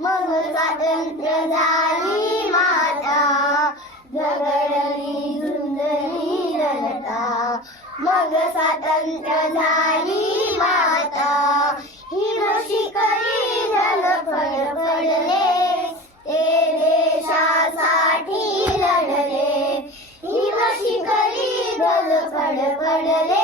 मग स्वातंत्र्य झाली माता. झगडली झुंजली जनता. मग स्वातंत्र्य झाली माता. हिरोशी करी जल फडफडले ते देशासाठी लढले. हिरोशी करी जल फडफडले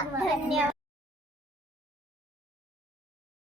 안 녕.